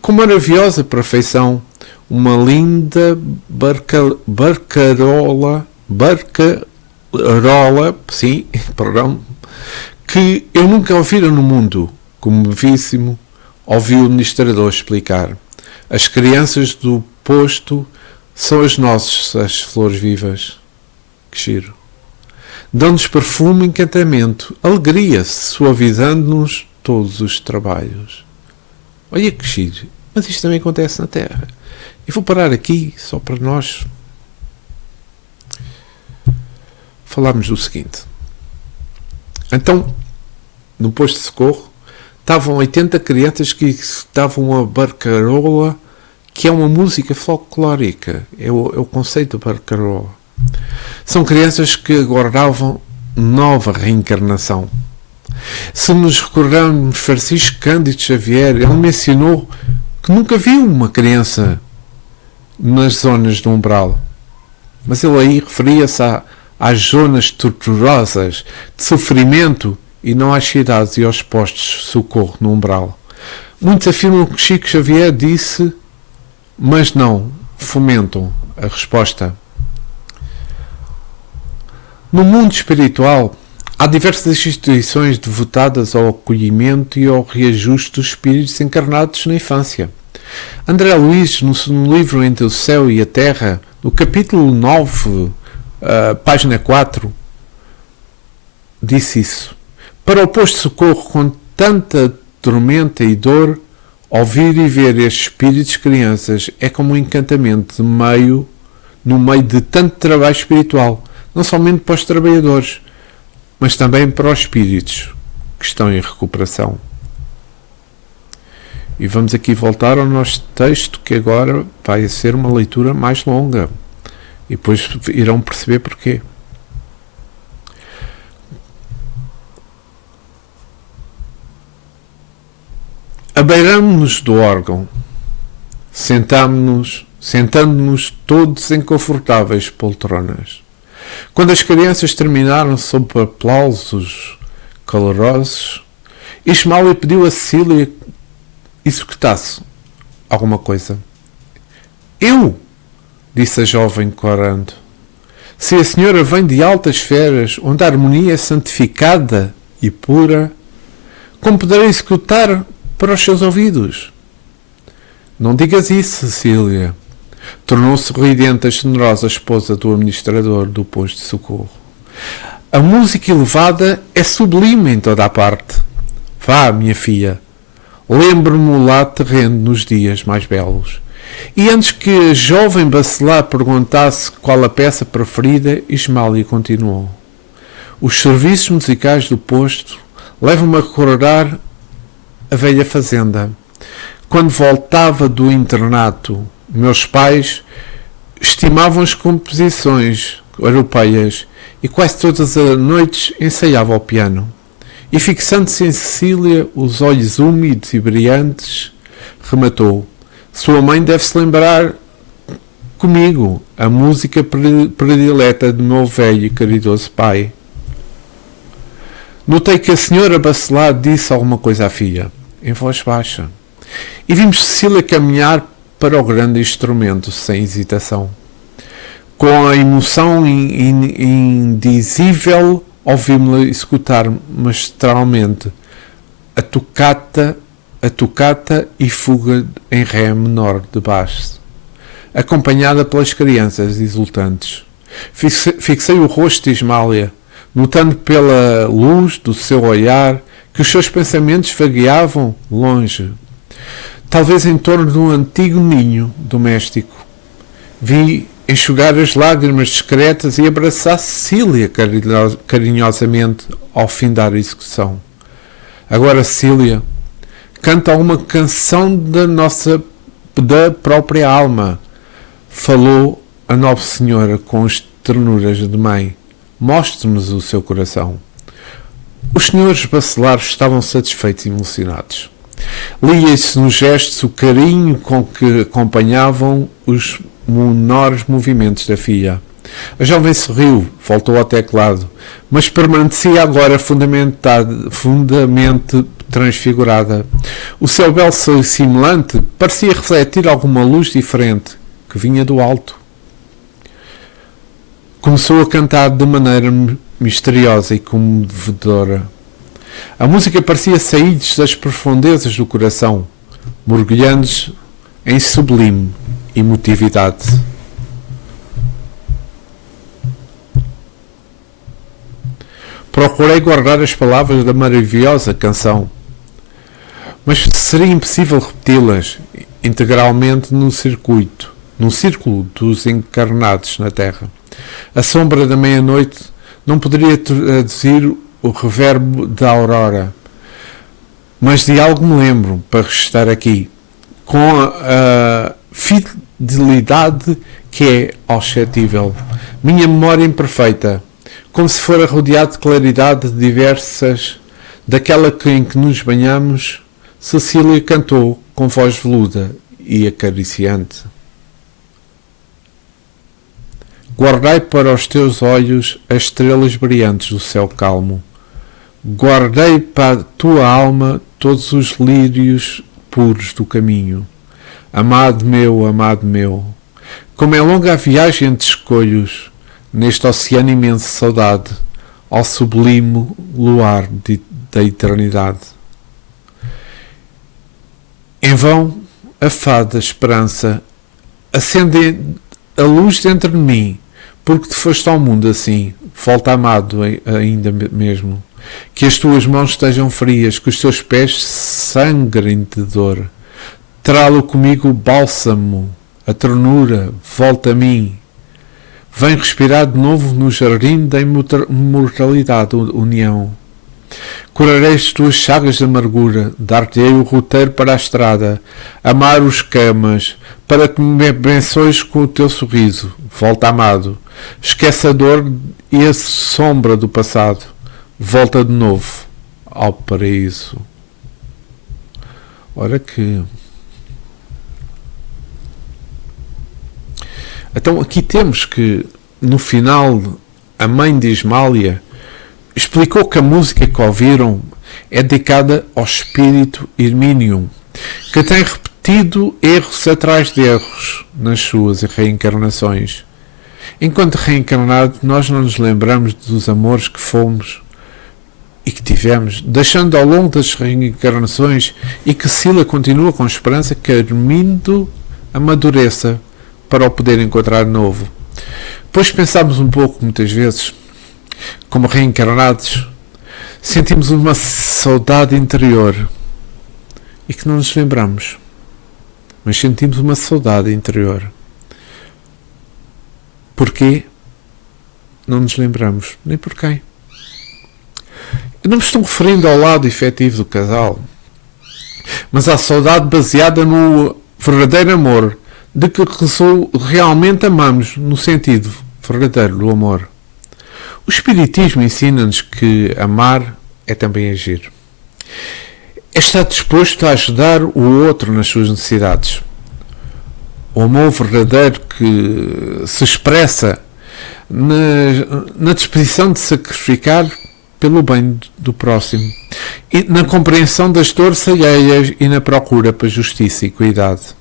com maravilhosa perfeição uma linda barcarola, sim, perdão, que eu nunca ouvira no mundo. Comovíssimo, ouvi o administrador explicar. As crianças do posto são as flores vivas. Que giro. Dão-nos perfume, encantamento, alegria, suavizando-nos todos os trabalhos. Olha que giro. Mas isto também acontece na Terra. E vou parar aqui, só para nós falarmos do seguinte. Então, no posto de socorro, estavam 80 crianças que estavam a barcarola, que é uma música folclórica. É o conceito de barcarola. São crianças que aguardavam nova reencarnação. Se nos recordarmos Francisco Cândido Xavier, ele mencionou que nunca viu uma criança nas zonas do umbral. Mas ele aí referia-se às zonas torturosas de sofrimento e não às cidades e aos postos de socorro no umbral. Muitos afirmam que Chico Xavier disse, mas não fomentam a resposta. No mundo espiritual, há diversas instituições devotadas ao acolhimento e ao reajuste dos espíritos encarnados na infância. André Luiz, no livro Entre o Céu e a Terra, no capítulo 9, página 4, disse isso. Para o posto de socorro, com tanta tormenta e dor, ouvir e ver estes espíritos crianças é como um encantamento no meio de tanto trabalho espiritual, não somente para os trabalhadores, mas também para os espíritos que estão em recuperação. E vamos aqui voltar ao nosso texto, que agora vai ser uma leitura mais longa. E depois irão perceber porquê. Abeiramo-nos do órgão, sentando-nos todos em confortáveis poltronas. Quando as crianças terminaram sob aplausos calorosos, Ismael pediu a Cecília executasse alguma coisa. Eu? Disse a jovem corando. Se a senhora vem de altas esferas, onde a harmonia é santificada e pura, como poderei executar para os seus ouvidos? Não digas isso, Cecília. Tornou-se sorridente a generosa esposa do administrador do posto de socorro. A música elevada é sublime em toda a parte. Vá, minha filha, lembro-me lá terreno nos dias mais belos. E antes que a jovem bacelar perguntasse qual a peça preferida, Ismália continuou. Os serviços musicais do posto levam-me a recordar a velha fazenda. Quando voltava do internato, meus pais estimavam as composições europeias e quase todas as noites ensaiava ao piano. E fixando-se em Cecília, os olhos úmidos e brilhantes, rematou. Sua mãe deve-se lembrar comigo a música predileta do meu velho e caridoso pai. Notei que a senhora Bacelar disse alguma coisa à filha, em voz baixa, e vimos Cecília caminhar para o grande instrumento sem hesitação. Com a emoção indizível, ouvimos-la executar magistralmente a tocata e fuga em ré menor de baixo, acompanhada pelas crianças exultantes. Fixei o rosto de Ismália, notando pela luz do seu olhar que os seus pensamentos vagueavam longe. talvez em torno de um antigo ninho doméstico. Vi enxugar as lágrimas discretas e abraçar Cecília carinhosamente ao findar a execução. Agora Cecília canta uma canção da própria alma. Falou a nobre senhora com as ternuras de mãe. Mostre-nos o seu coração. Os senhores bacelares estavam satisfeitos e emocionados. Lia-se nos gestos o carinho com que acompanhavam os menores movimentos da filha. A jovem sorriu, voltou ao teclado, mas permanecia agora fundamente transfigurada. O seu belo simulante parecia refletir alguma luz diferente que vinha do alto. Começou a cantar de maneira misteriosa e comovedora. A música parecia sair das profundezas do coração, mergulhando em sublime emotividade. Procurei guardar as palavras da maravilhosa canção, mas seria impossível repeti-las integralmente num círculo dos encarnados na Terra. A sombra da meia-noite não poderia traduzir o reverbo da aurora, mas de algo me lembro para restar aqui, com a fidelidade que é auscetível. Minha memória imperfeita, como se fora rodeado de claridade diversas daquela em que nos banhamos, Cecília cantou com voz veluda e acariciante. Guardai para os teus olhos as estrelas brilhantes do céu calmo. Guardei para a tua alma todos os lírios puros do caminho. Amado meu, como é longa a viagem entre escolhos, neste oceano imenso de saudade, ao sublime luar da eternidade. Em vão, a fada esperança acende a luz dentro de mim, porque te foste ao mundo assim, volta amado ainda mesmo. Que as tuas mãos estejam frias, que os teus pés sangrem de dor. Trá-lo comigo o bálsamo, a ternura, volta a mim. Vem respirar de novo no jardim da imortalidade, união. Curarei as tuas chagas de amargura, dar-te-ei o roteiro para a estrada, amar os camas, para que me abençoes com o teu sorriso, volta amado. Esquece a dor e a sombra do passado, volta de novo ao paraíso. Ora que... Então aqui temos que, no final, a mãe de Ismália explicou que a música que ouviram é dedicada ao espírito Hermínio, que tem repetido erros atrás de erros nas suas reencarnações. Enquanto reencarnado, nós não nos lembramos dos amores que fomos e que tivemos, deixando ao longo das reencarnações, e que Cecília continua com esperança que Hermínio amadureça para o poder encontrar de novo. Depois pensamos um pouco, muitas vezes, como reencarnados, sentimos uma saudade interior e que não nos lembramos, mas sentimos uma saudade interior. Porquê? Não nos lembramos, nem por quem. Eu não me estou referindo ao lado efetivo do casal, mas à saudade baseada no verdadeiro amor, de que realmente amamos, no sentido verdadeiro do amor. O Espiritismo ensina-nos que amar é também agir. É estar disposto a ajudar o outro nas suas necessidades. O amor verdadeiro que se expressa na disposição de sacrificar pelo bem do próximo, e na compreensão das dores alheias e na procura para justiça e cuidado.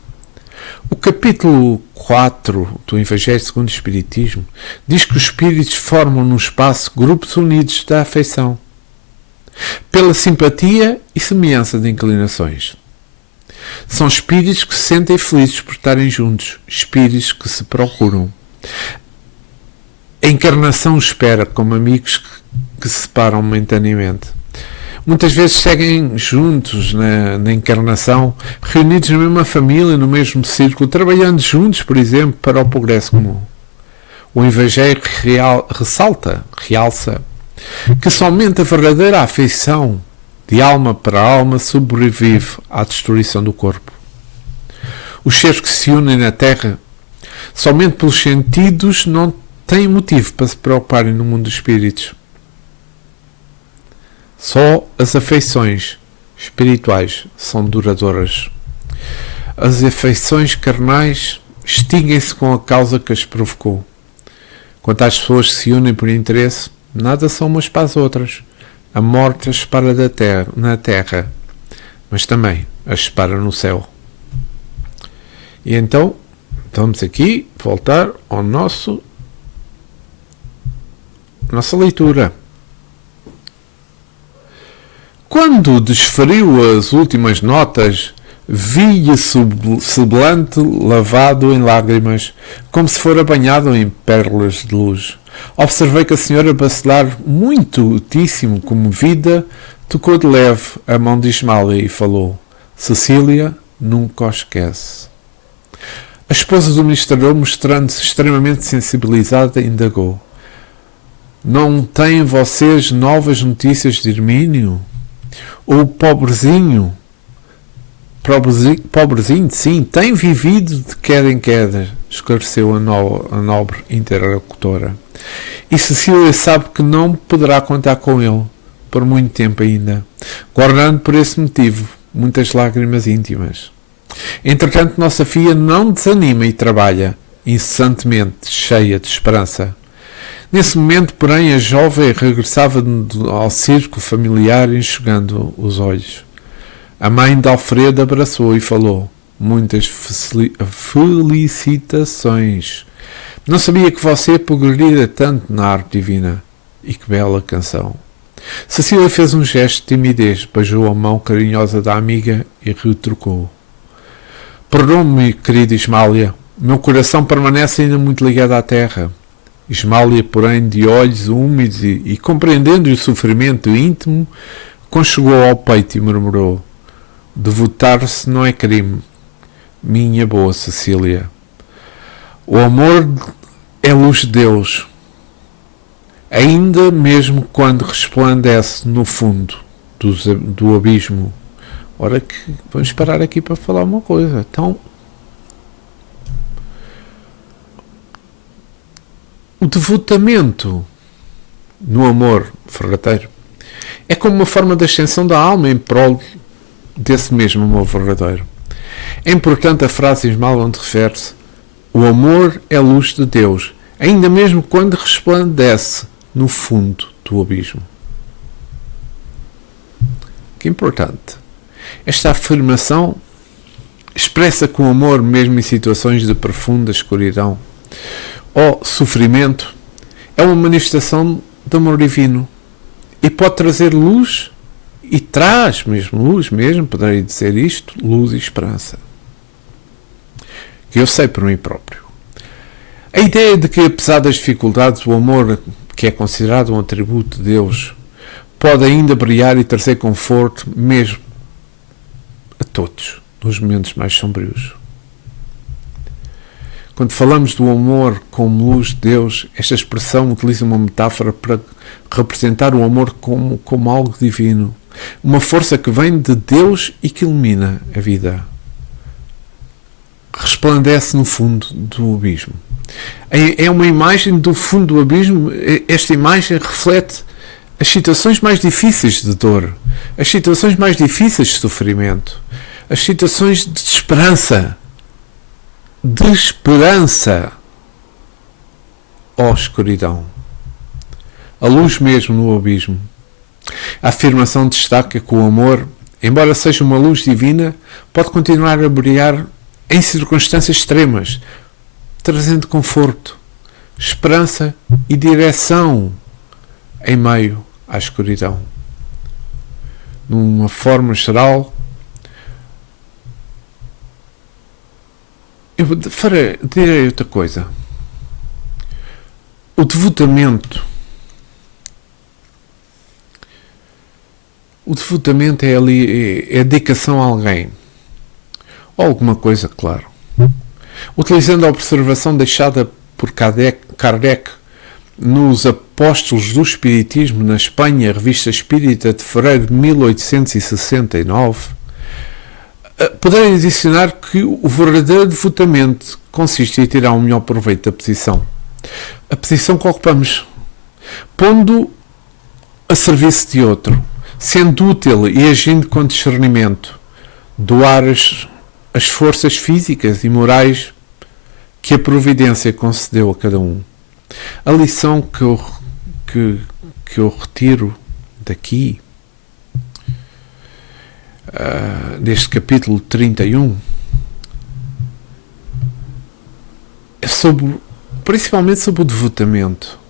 O capítulo 4 do Evangelho segundo o Espiritismo diz que os espíritos formam no espaço grupos unidos da afeição, pela simpatia e semelhança de inclinações. São espíritos que se sentem felizes por estarem juntos, espíritos que se procuram. A encarnação espera como amigos que se separam momentaneamente. Muitas vezes seguem juntos na encarnação, reunidos na mesma família, no mesmo círculo, trabalhando juntos, por exemplo, para o progresso comum. O Evangelho realça que somente a verdadeira afeição de alma para alma sobrevive à destruição do corpo. Os seres que se unem na Terra, somente pelos sentidos, não têm motivo para se preocuparem no mundo dos espíritos. Só as afeições espirituais são duradouras. As afeições carnais extinguem-se com a causa que as provocou. Quanto às pessoas que se unem por interesse, nada são umas para as outras. A morte as espera na terra, mas também as espera no céu. E então, vamos aqui voltar ao nossa leitura. Quando desferiu as últimas notas, vi-a semblante lavado em lágrimas, como se fora banhado em pérolas de luz. Observei que a senhora bacelar, muitíssimo comovida, tocou de leve a mão de Ismália e falou: Cecília nunca o esquece. A esposa do ministrador, mostrando-se extremamente sensibilizada, indagou: Não têm vocês novas notícias de Hermínio? O pobrezinho, sim, tem vivido de queda em queda, esclareceu a nobre interlocutora. E Cecília sabe que não poderá contar com ele por muito tempo ainda, guardando por esse motivo muitas lágrimas íntimas. Entretanto, nossa filha não desanima e trabalha incessantemente, cheia de esperança. Nesse momento, porém, a jovem regressava ao círculo familiar enxugando os olhos. A mãe de Alfredo abraçou e falou: Muitas felicitações. Não sabia que você progredira tanto na arte divina. E que bela canção. Cecília fez um gesto de timidez, beijou a mão carinhosa da amiga e retrucou: Perdoe-me, querida Ismália. Meu coração permanece ainda muito ligado à terra. Ismália, porém, de olhos úmidos e compreendendo o sofrimento íntimo, conchegou ao peito e murmurou: Devotar-se não é crime, minha boa Cecília. O amor é luz de Deus, ainda mesmo quando resplandece no fundo do abismo. Ora que vamos parar aqui para falar uma coisa. Então, o devotamento no amor verdadeiro é como uma forma de ascensão da alma em prol desse mesmo amor verdadeiro. É importante a frase Ismael onde refere-se: o amor é a luz de Deus, ainda mesmo quando resplandece no fundo do abismo. Que importante. Esta afirmação expressa que o amor, mesmo em situações de profunda escuridão ou sofrimento, é uma manifestação do amor divino e pode trazer luz, e traz mesmo luz, poderei dizer isto, luz e esperança. Que eu sei por mim próprio. A ideia de que, apesar das dificuldades, o amor, que é considerado um atributo de Deus, pode ainda brilhar e trazer conforto mesmo a todos, nos momentos mais sombrios. Quando falamos do amor como luz de Deus, esta expressão utiliza uma metáfora para representar o amor como algo divino, uma força que vem de Deus e que ilumina a vida. Resplandece no fundo do abismo. É uma imagem do fundo do abismo. Esta imagem reflete as situações mais difíceis de dor, as situações mais difíceis de sofrimento, as situações de esperança. Ó escuridão. A luz mesmo no abismo. A afirmação destaca que o amor, embora seja uma luz divina, pode continuar a brilhar em circunstâncias extremas, trazendo conforto, esperança e direção em meio à escuridão. Numa forma geral, eu direi outra coisa. O O devotamento é ali, é dedicação a alguém. Ou alguma coisa, claro. Utilizando a observação deixada por Kardec nos Apóstolos do Espiritismo na Espanha, Revista Espírita de fevereiro de 1869, poderei adicionar que o verdadeiro devotamento consiste em tirar o melhor proveito da posição. A posição que ocupamos, pondo a serviço de outro, sendo útil e agindo com discernimento, doar as forças físicas e morais que a providência concedeu a cada um. A lição que eu retiro daqui, deste capítulo 31, é principalmente sobre o devotamento,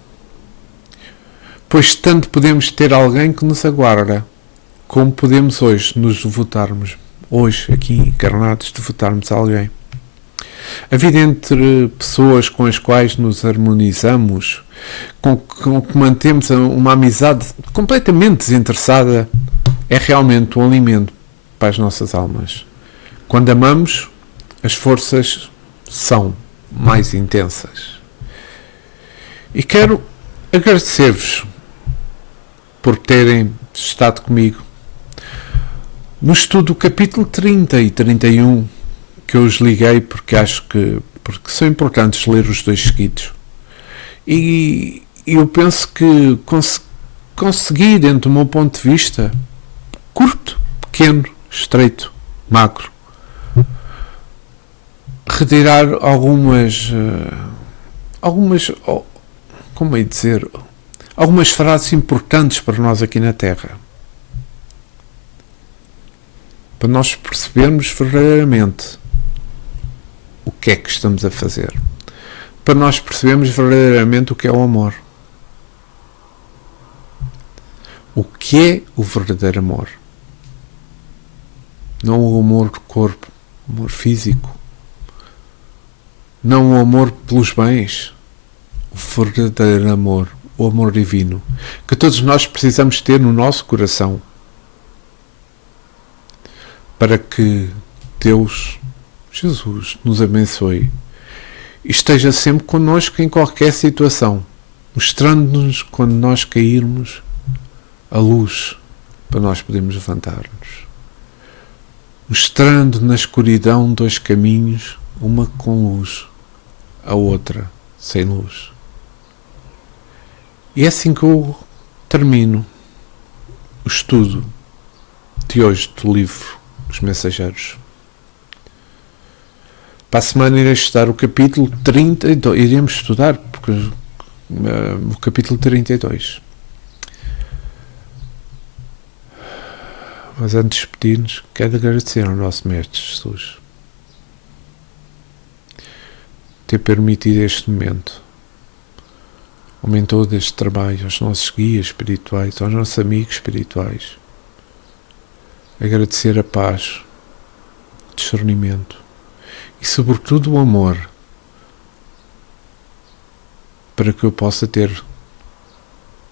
pois tanto podemos ter alguém que nos aguarda, como podemos hoje nos devotarmos, hoje aqui encarnados, devotarmos a alguém. A vida entre pessoas com as quais nos harmonizamos, com que mantemos uma amizade completamente desinteressada, é realmente um alimento para as nossas almas. Quando amamos, as forças são mais intensas. E quero agradecer-vos por terem estado comigo no estudo do capítulo 30 e 31, que eu os liguei porque acho que são importantes ler os dois seguidos. E eu penso que consegui, dentro do meu ponto de vista, curto, pequeno, estreito, magro, retirar algumas, como é dizer, algumas frases importantes para nós aqui na Terra. Para nós percebermos verdadeiramente o que é que estamos a fazer. Para nós percebermos verdadeiramente o que é o amor. O que é o verdadeiro amor? Não o amor do corpo, o amor físico. Não o amor pelos bens. O verdadeiro amor, o amor divino, que todos nós precisamos ter no nosso coração, para que Deus, Jesus, nos abençoe e esteja sempre connosco em qualquer situação, mostrando-nos quando nós cairmos a luz para nós podermos levantar-nos, mostrando na escuridão dois caminhos, uma com luz, a outra sem luz. E é assim que eu termino o estudo de hoje do livro Os Mensageiros. Para a semana irei estudar o capítulo 32. Iremos estudar porque, o capítulo 32. Mas antes de despedir-nos, quero agradecer ao nosso Mestre Jesus ter permitido este momento. Aumentou deste trabalho aos nossos guias espirituais, aos nossos amigos espirituais. Agradecer a paz, o discernimento e, sobretudo, o amor, para que eu possa ter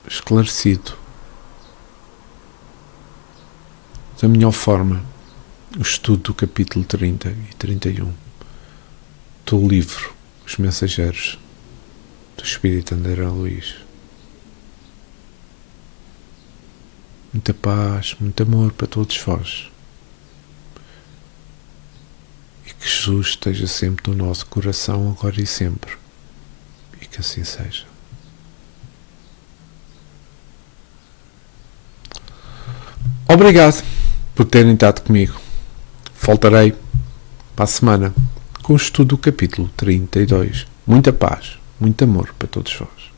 esclarecido da melhor forma o estudo do capítulo 30 e 31 do livro Os Mensageiros, do Espírito André Luís. Muita paz, muito amor para todos vós. E que Jesus esteja sempre no nosso coração, agora e sempre. E que assim seja. Obrigado por terem estado comigo. Voltarei para a semana com o estudo do capítulo 32. Muita paz, muito amor para todos vós.